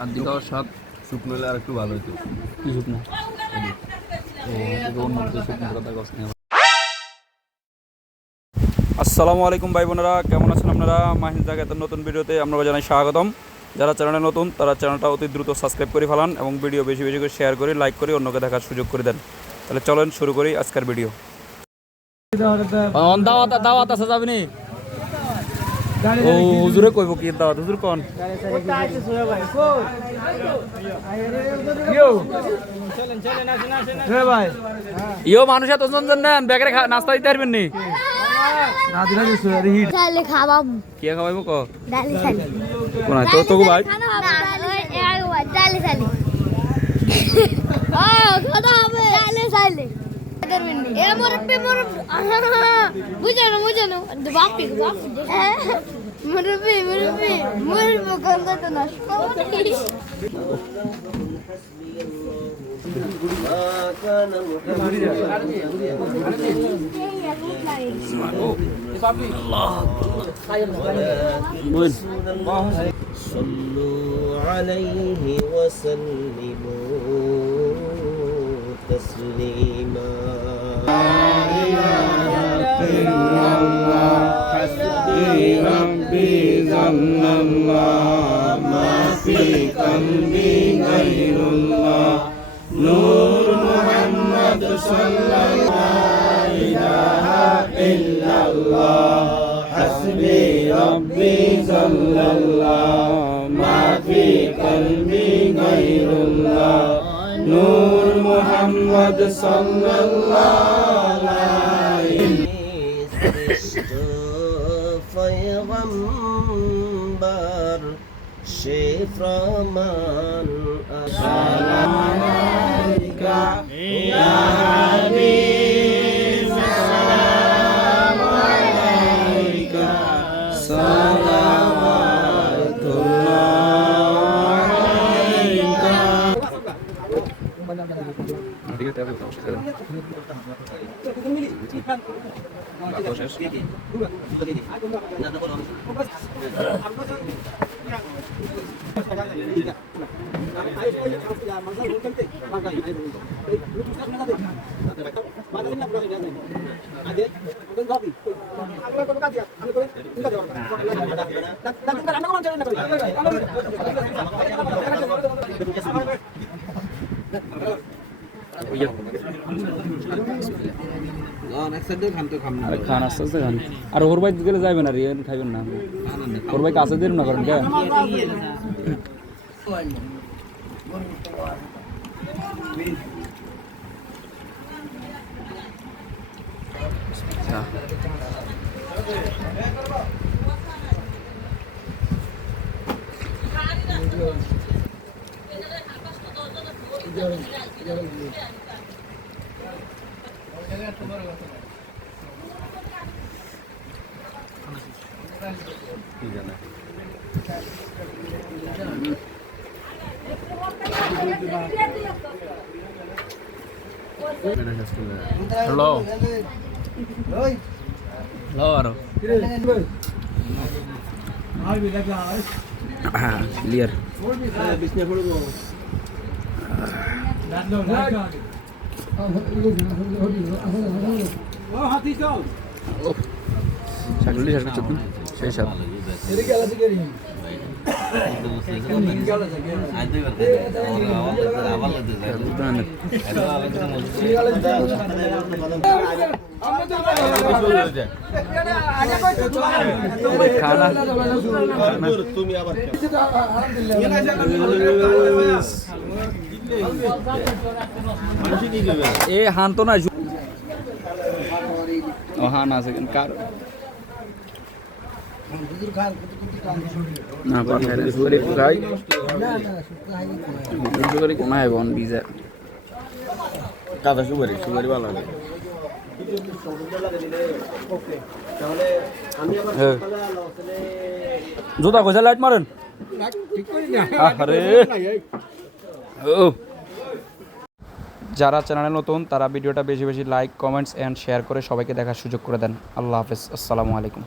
আর দিকে স্বাদ শুকনো হলে আর একটু ভালো হতো। কি শুকনো? আসসালামু আলাইকুম ভাই বোনেরা, কেমন আছেন আপনারা? মাহিন জাগাতের নতুন ভিডিওতে আমরা জানাই স্বাগতম। যারা চ্যানেলে নতুন তারা চ্যানেলটা অতি দ্রুত সাবস্ক্রাইব করে ফেলান এবং ভিডিও বেশি বেশি করে শেয়ার করে লাইক করে অন্যকে দেখার সুযোগ করে দেন। তাহলে চলেন শুরু করি আজকের ভিডিও। দাওয়াত আছে যাবেনি? ও হুজুরে কইব কি দাওয়াত? হুজুর কোন? ইয়ো মানুষ এত জন নেন বেকারে নাস্তা দিতে পারবেন নি? কে খাওয়াইব ক? কোন তো তোকে ভাই صلوا عليه وسلموا تسليما حسبي ربي جل الله ما في قلبي غير الله نور محمد صلى الله لا إله إلا الله حسبي ربي جل الله ما في قلبي غير الله نور محمد صلى الله عليه पैगंबर शेफ्रमान अस्सलाम अलैका या हबीब सलाम अलैका सलावतुल्लाह अलैका খান আস্তে আস্তে খান। আর ওর বাইক গেলে যাবেন আর ইয়ে খাইবেন না, ওর বাইক কাছে দেন না করেন কে? হ্যালো হ্যালো আরো ক্লিয়ার ছাগলি ছাগলি চতুন সেই সব এ হান তো না ও হান আছে কার না পাঠাই সুপারি খাই সুপারি কোনায় বন বিজা কাদা সুপারি সুপারি ভালো লাগে। জুতা কইসা লাইট মারেন আরে ও যারা চ্যানেলে নতুন তারা ভিডিওটা বেশি বেশি লাইক কমেন্টস এন্ড শেয়ার করে সবাইকে দেখার সুযোগ করে দেন। আল্লাহ হাফেজ, আসসালামু আলাইকুম।